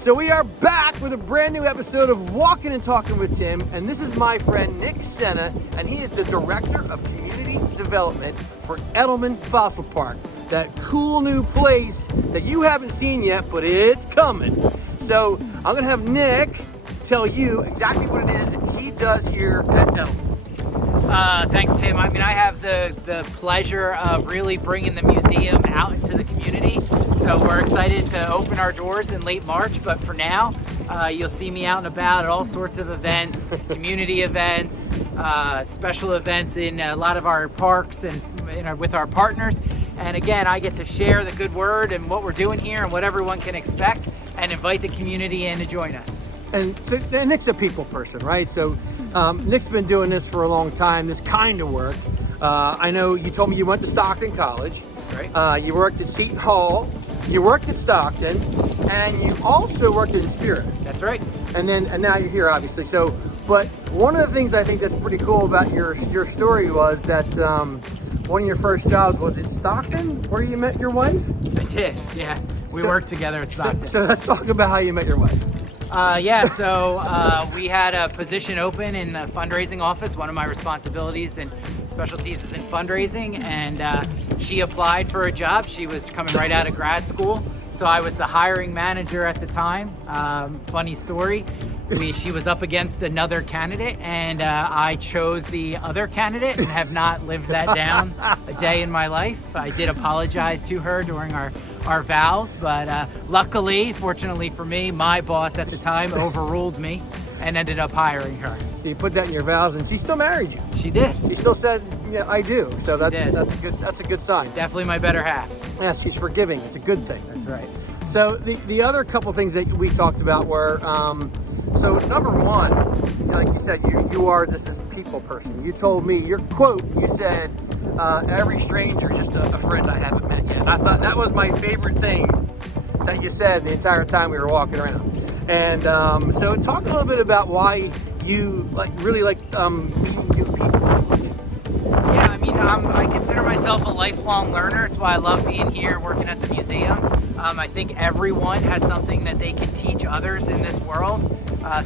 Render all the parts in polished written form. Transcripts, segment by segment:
So we are back with a brand new episode of Walkin and Talkin with Tim, and this is my friend Nick Sena, and he is the Director of Community Development for Edelman Fossil Park, that cool new place that you haven't seen yet, but it's coming. So I'm gonna have Nick tell you exactly what it is that he does here at Edelman. Thanks, Tim. I mean, I have the pleasure of really bringing the museum out into the community. So we're excited to open our doors in late March, but for now, you'll see me out and about at all sorts of events, community events, special events in a lot of our parks and with our partners. And again, I get to share the good word and what we're doing here and what everyone can expect and invite the community in to join us. And so Nick's a people person, right? So Nick's been doing this for a long time, this kind of work. I know you told me you went to Stockton College. Right. You worked at Seton Hall. You worked at Stockton, and you also worked at Spirit. That's right. And now you're here, obviously. So, but one of the things I think that's pretty cool about your story was that one of your first jobs was at Stockton, where you met your wife. I did. Yeah, we worked together at Stockton. So let's talk about how you met your wife. We had a position open in the fundraising office. One of my responsibilities and specialties is in fundraising, and she applied for a job. She was coming right out of grad school, so I was the hiring manager at the time. Funny story, she was up against another candidate, and I chose the other candidate and have not lived that down a day in my life. I did apologize to her during our vows, but luckily, fortunately for me, my boss at the time overruled me and ended up hiring her. So you put that in your vows, and she still married you. She did. She still said, "Yeah, I do." So that's a good sign. She's definitely my better half. Yes, she's forgiving. It's a good thing. That's right. So the other couple things that we talked about were, so number one, like you said, you are this people person. You told me your quote. You said, "Every stranger is just a friend I haven't met yet." And I thought that was my favorite thing that you said the entire time we were walking around. And so talk a little bit about why you really like meeting new people so much. Yeah, I mean, I consider myself a lifelong learner. It's why I love being here, working at the museum. I think everyone has something that they can teach others in this world.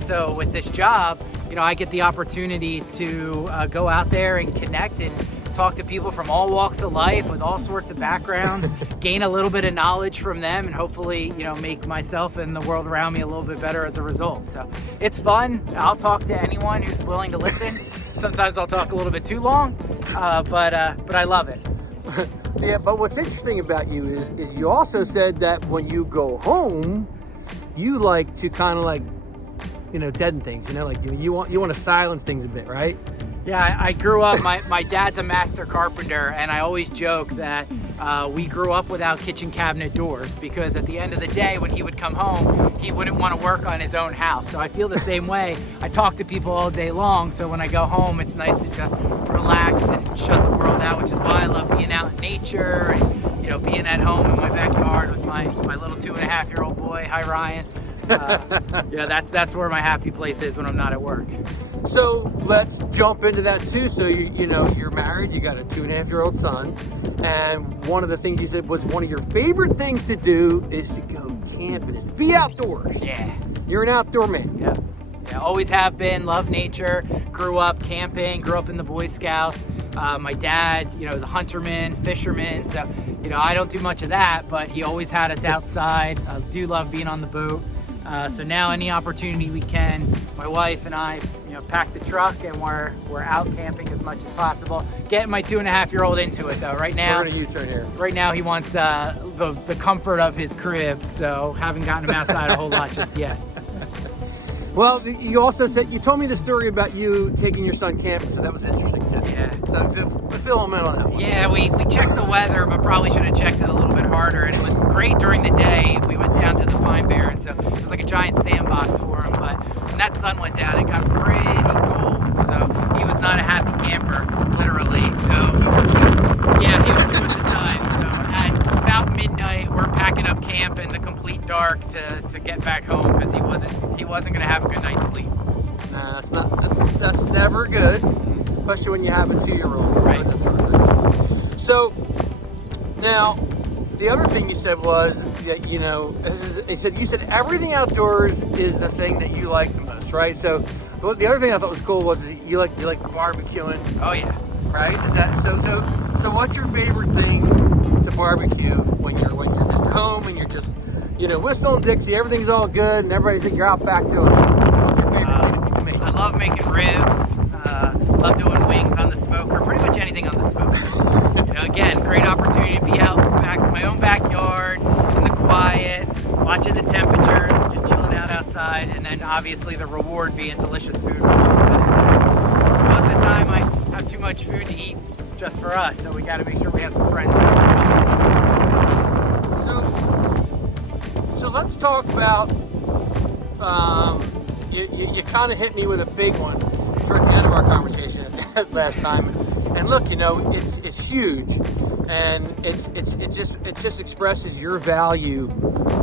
So with this job, I get the opportunity to go out there and connect and talk to people from all walks of life with all sorts of backgrounds, gain a little bit of knowledge from them, and hopefully, make myself and the world around me a little bit better as a result. So it's fun. I'll talk to anyone who's willing to listen. Sometimes I'll talk a little bit too long, but I love it. Yeah, but what's interesting about you is you also said that when you go home, you like to kind of deaden things. You want to silence things a bit, right? Yeah, I grew up, my dad's a master carpenter, and I always joke that we grew up without kitchen cabinet doors, because at the end of the day, when he would come home, he wouldn't want to work on his own house. So I feel the same way. I talk to people all day long, so when I go home, it's nice to just relax and shut the world out, which is why I love being out in nature and being at home in my backyard with my little 2.5-year-old boy. Hi, Ryan. That's where my happy place is when I'm not at work. So let's jump into that too. So you're married, you got a 2.5-year-old son, and one of the things you said was one of your favorite things to do is to go camping, is to be outdoors. Yeah. You're an outdoor man. Yeah. Yeah, always have been, love nature, grew up camping, grew up in the Boy Scouts. My dad, was a hunterman, fisherman, so, I don't do much of that, but he always had us outside. I do love being on the boat. So now any opportunity we can, my wife and I, pack the truck and we're out camping as much as possible. Getting my 2.5-year-old into it though. Right now, we're gonna U-turn here. Right now he wants the comfort of his crib, so haven't gotten him outside a whole lot just yet. Well, you also said, you told me the story about you taking your son camping, so that was interesting too. Yeah. So fill him in on that one. Yeah, we checked the weather, but probably should have checked it a little bit harder. And it was great during the day. We went down to the Pine Barren, so it was like a giant sandbox for him. But when that sun went down, it got pretty cold. So he was not a happy camper, literally. So yeah, he was doing the time. So at about midnight, we're packing up camp in the complete dark to get back home because he wasn't gonna have a good night's sleep. Nah, that's never good, especially when you have a 2-year-old. Right. That sort of thing. So now the other thing you said was that, you said everything outdoors is the thing that you like the most, right? So the other thing I thought was cool was you like barbecuing. Oh yeah. Right? Is that so what's your favorite thing to barbecue when you're just home and you're just, whistling Dixie, everything's all good and you're out back doing it. So what's your favorite thing to make? I love making ribs. Love doing wings on the smoker. Pretty much anything on the smoker. Again, great opportunity to be out back in my own backyard in the quiet, watching the temperatures, and just chilling out outside, and then obviously the reward being delicious food. Most of the time, I have too much food to eat just for us, so we got to make sure we have some friends. So let's talk about. You kind of hit me with a big one towards the end of our conversation last time, and look, it's huge, and it just expresses your value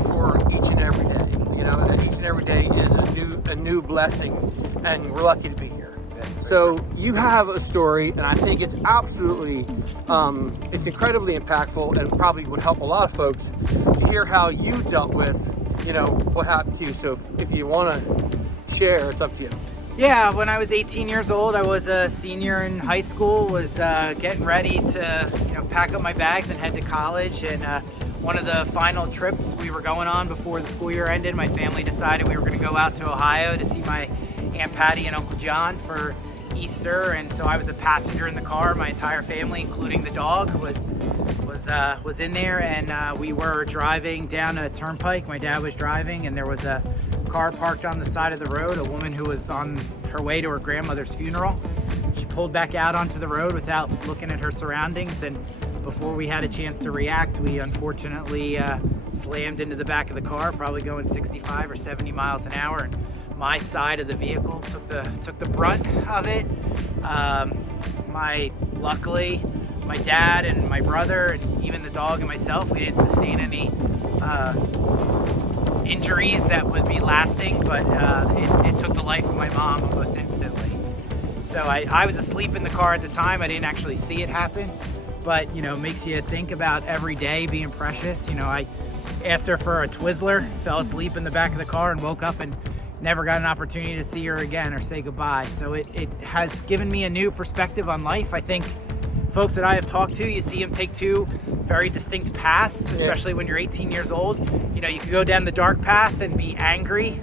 for each and every day. That each and every day is a new blessing, and we're lucky to be here. So you have a story, and I think it's absolutely, it's incredibly impactful, and probably would help a lot of folks to hear how you dealt with, what happened to you. So if you want to share, it's up to you. Yeah, when I was 18 years old, I was a senior in high school, was getting ready to, pack up my bags and head to college. And one of the final trips we were going on before the school year ended, my family decided we were going to go out to Ohio to see my Aunt Patty and Uncle John for Easter. And so I was a passenger in the car. My entire family, including the dog, was in there, and we were driving down a turnpike. My dad was driving, and there was a car parked on the side of the road, a woman who was on her way to her grandmother's funeral. She pulled back out onto the road without looking at her surroundings, and before we had a chance to react, we unfortunately slammed into the back of the car, probably going 65 or 70 miles an hour, and my side of the vehicle took the brunt of it. Luckily, my dad and my brother and even the dog and myself, we didn't sustain any injuries that would be lasting, but it took the life of my mom almost instantly. So I was asleep in the car at the time. I didn't actually see it happen, but it makes you think about every day being precious. I asked her for a Twizzler, fell asleep in the back of the car, and woke up and never got an opportunity to see her again or say goodbye. So it has given me a new perspective on life. I think folks that I have talked to, you see them take two very distinct paths, especially when you're 18 years old. You could go down the dark path and be angry,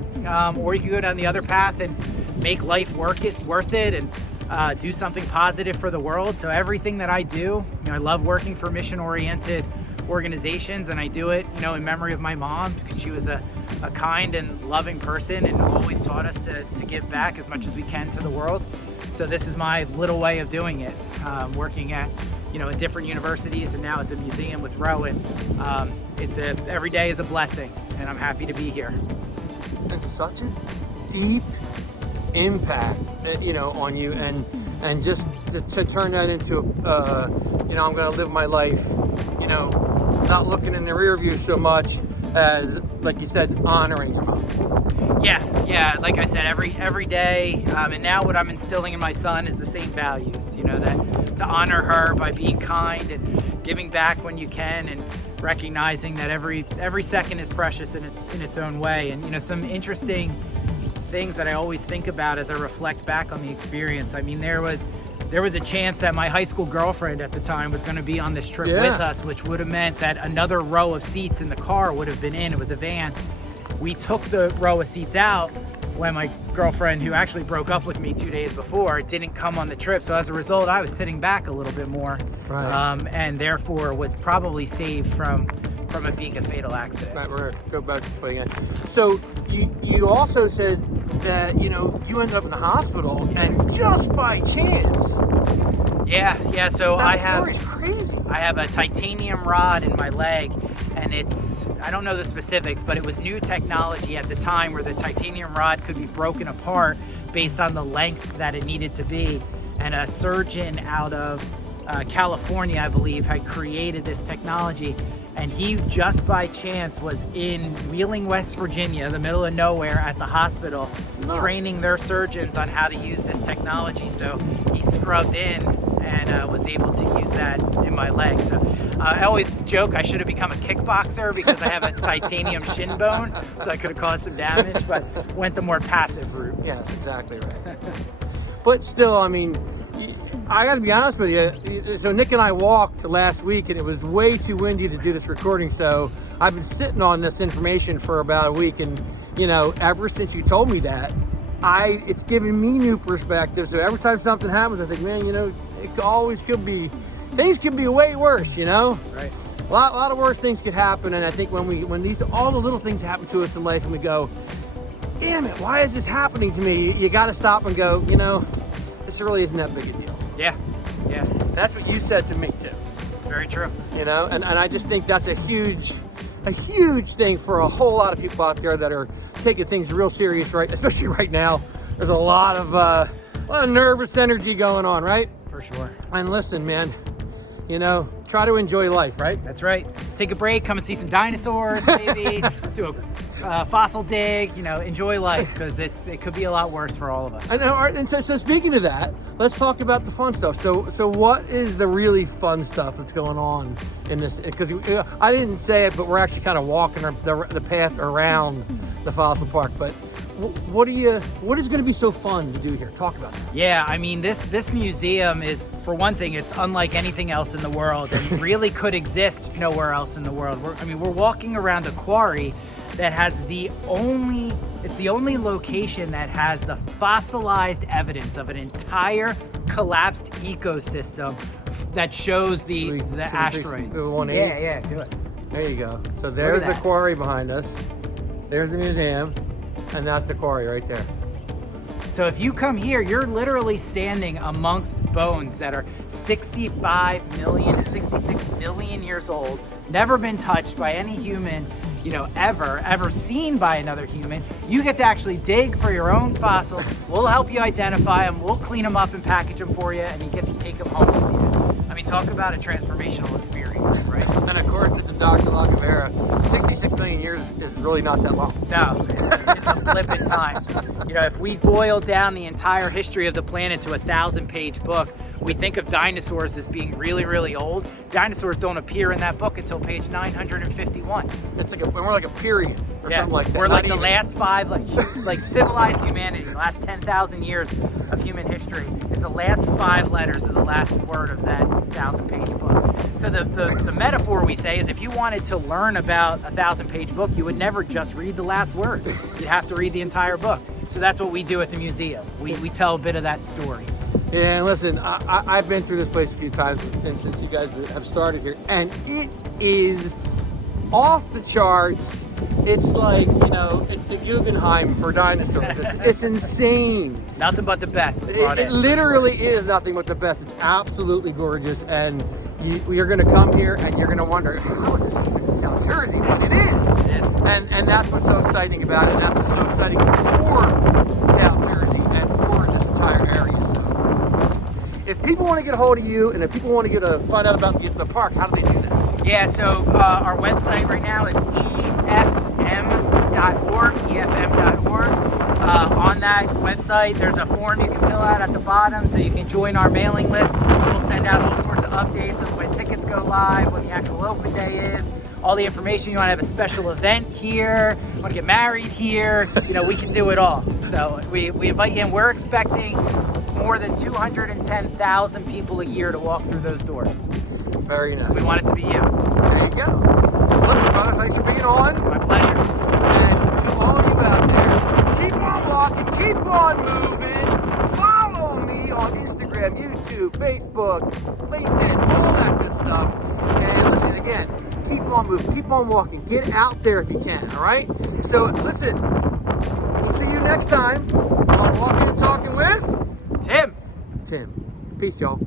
or you could go down the other path and make life worth it and do something positive for the world. So everything that I do, I love working for mission-oriented organizations, and I do it, in memory of my mom, because she was a kind and loving person and always taught us to give back as much as we can to the world. So this is my little way of doing it, working at at different universities and now at the museum with Rowan. Every day is a blessing, and I'm happy to be here. It's such a deep impact, on you, and just to turn that into, I'm going to live my life, not looking in the rear view so much as, like you said, honoring your mom. Yeah. Like I said, every day, and now what I'm instilling in my son is the same values. That to honor her by being kind and giving back when you can, and recognizing that every second is precious in its own way. And some interesting things that I always think about as I reflect back on the experience. I mean, there was a chance that my high school girlfriend at the time was going to be on this trip with us, which would have meant that another row of seats in the car would have been in. It was a van. We took the row of seats out when my girlfriend, who actually broke up with me 2 days before, didn't come on the trip. So as a result, I was sitting back a little bit more, and therefore was probably saved from it being a fatal accident. Right, we're gonna go back to this again. So you also said that you ended up in the hospital, and just by chance. Yeah. So that story's crazy. I have a titanium rod in my leg, and I don't know the specifics, but it was new technology at the time where the titanium rod could be broken apart based on the length that it needed to be. And a surgeon out of California, I believe, had created this technology. And he just by chance was in Wheeling, West Virginia, the middle of nowhere, at the hospital, training their surgeons on how to use this technology. So he scrubbed in and was able to use that in my leg. So I always joke I should have become a kickboxer because I have a titanium shin bone, so I could have caused some damage, but went the more passive route. Yes, exactly right. But still, I mean, I got to be honest with you. So Nick and I walked last week, and it was way too windy to do this recording. So I've been sitting on this information for about a week, and ever since you told me that, it's given me new perspective. So every time something happens, I think, man, it always could be. Things could be way worse, Right. A lot of worse things could happen, and I think when all the little things happen to us in life, and we go, damn it, why is this happening to me? You got to stop and go, this really isn't that big a deal. Yeah. That's what you said to me too. It's very true. And I just think that's a huge thing for a whole lot of people out there that are taking things real serious, right? Especially right now. There's a lot of nervous energy going on, right? For sure. And listen, man, try to enjoy life, right? That's right. Take a break, come and see some dinosaurs, maybe do a fossil dig. Enjoy life, because it could be a lot worse for all of us. And so speaking of that, let's talk about the fun stuff. So what is the really fun stuff that's going on in this? Because I didn't say it, but we're actually kind of walking the path around the fossil park. But what is going to be so fun to do here? Talk about that. Yeah, I mean, this museum is, for one thing, it's unlike anything else in the world, and really could exist nowhere else in the world. We're walking around a quarry that has the only location that has the fossilized evidence of an entire collapsed ecosystem that shows the asteroid. Yeah, do it. There you go. So there's the quarry behind us. There's the museum. And that's the quarry right there. So if you come here, you're literally standing amongst bones that are 65 million to 66 million years old, never been touched by any human, ever seen by another human. You get to actually dig for your own fossils. We'll help you identify them. We'll clean them up and package them for you, and you get to take them home with you. Talk about a transformational experience, right? And according to Dr. Lagavera, 66 million years is really not that long. No, it's a blip in time. If we boil down the entire history of the planet to a 1,000-page book, we think of dinosaurs as being really, really old. Dinosaurs don't appear in that book until page 951. We're like a period or something like that. We're like the last five, like civilized humanity, the last 10,000 years of human history is the last 5 letters of the last word of that 1,000-page book. So the metaphor we say is, if you wanted to learn about a 1,000-page book, you would never just read the last word. You'd have to read the entire book. So that's what we do at the museum. We tell a bit of that story. Yeah, and listen, I've been through this place a few times, and since you guys have started here, and it is off the charts. It's like, it's the Guggenheim for dinosaurs. It's insane. Nothing but the best. It literally is nothing but the best. It's absolutely gorgeous, and you're going to come here and you're going to wonder, how is this even in South Jersey? But it is. It is. And that's what's so exciting about it. And that's what's so exciting for South Jersey and for this entire area. So if people want to get a hold of you, and if people want to find out about the park, how do they do that? Yeah, so our website right now is efm.org. On that website, there's a form you can fill out at the bottom so you can join our mailing list. We'll send out all sorts of updates of when tickets go live, when the actual open day is, all the information. You want to have a special event here, want to get married here, we can do it all. So we invite you in. We're expecting more than 210,000 people a year to walk through those doors. Very nice. We want it to be you. There you go. Listen, brother, thanks for being on. My pleasure. And to all of you out there, keep on walking, keep on moving. Follow me on Instagram, YouTube, Facebook, LinkedIn, all that good stuff. And listen, again, keep on moving, keep on walking. Get out there if you can, all right? So listen, we'll see you next time on Walkin' and Talkin' with Tim. Peace, y'all.